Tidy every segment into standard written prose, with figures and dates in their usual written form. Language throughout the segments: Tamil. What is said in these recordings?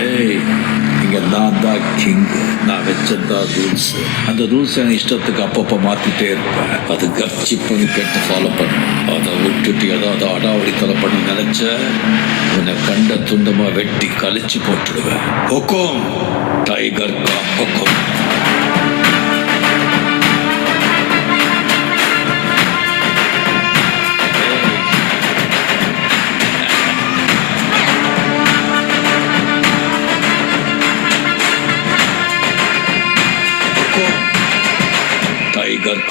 ஏய், இங்க நான் தான் கிங். நான் வச்சதான் ரூல்ஸ். அந்த ரூல்ஸ் என் இஷ்டத்துக்கு அப்பப்போ மாத்திட்டே இருப்பேன். அது கர்ச்சிப்புன்னு கேட்டு ஃபாலோ பண்ணணும். அதை விட்டுட்டு ஏதாவது அடாவடித்தலை பண்ண நினைச்ச உன்னை கண்ட துண்டமா வெட்டி கழிச்சு போட்டுடுவேன். ஹுக்கும், டைகர் கா ஹுக்கும். டைகர்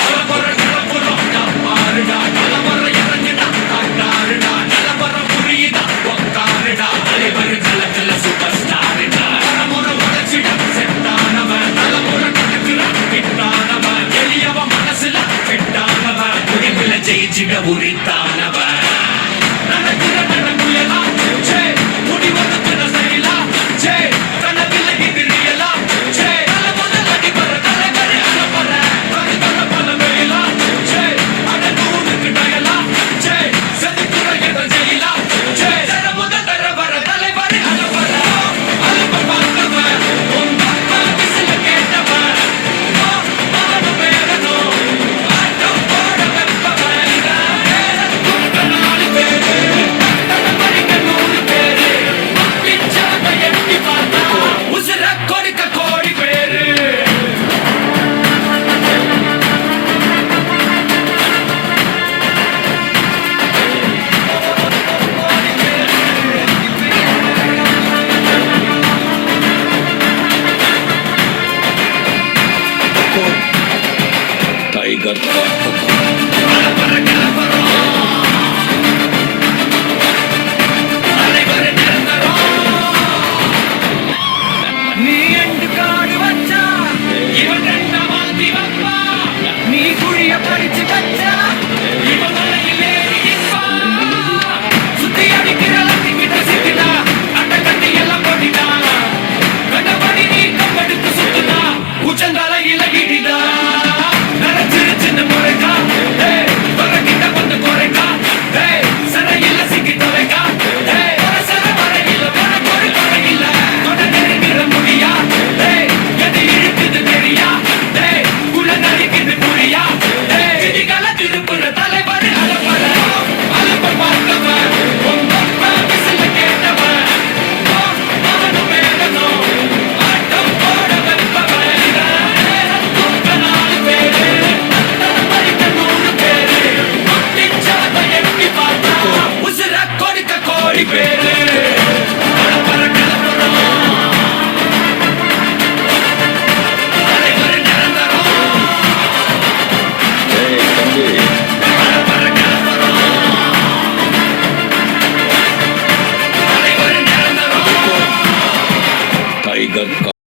ஜெயிச்சிட உரித்த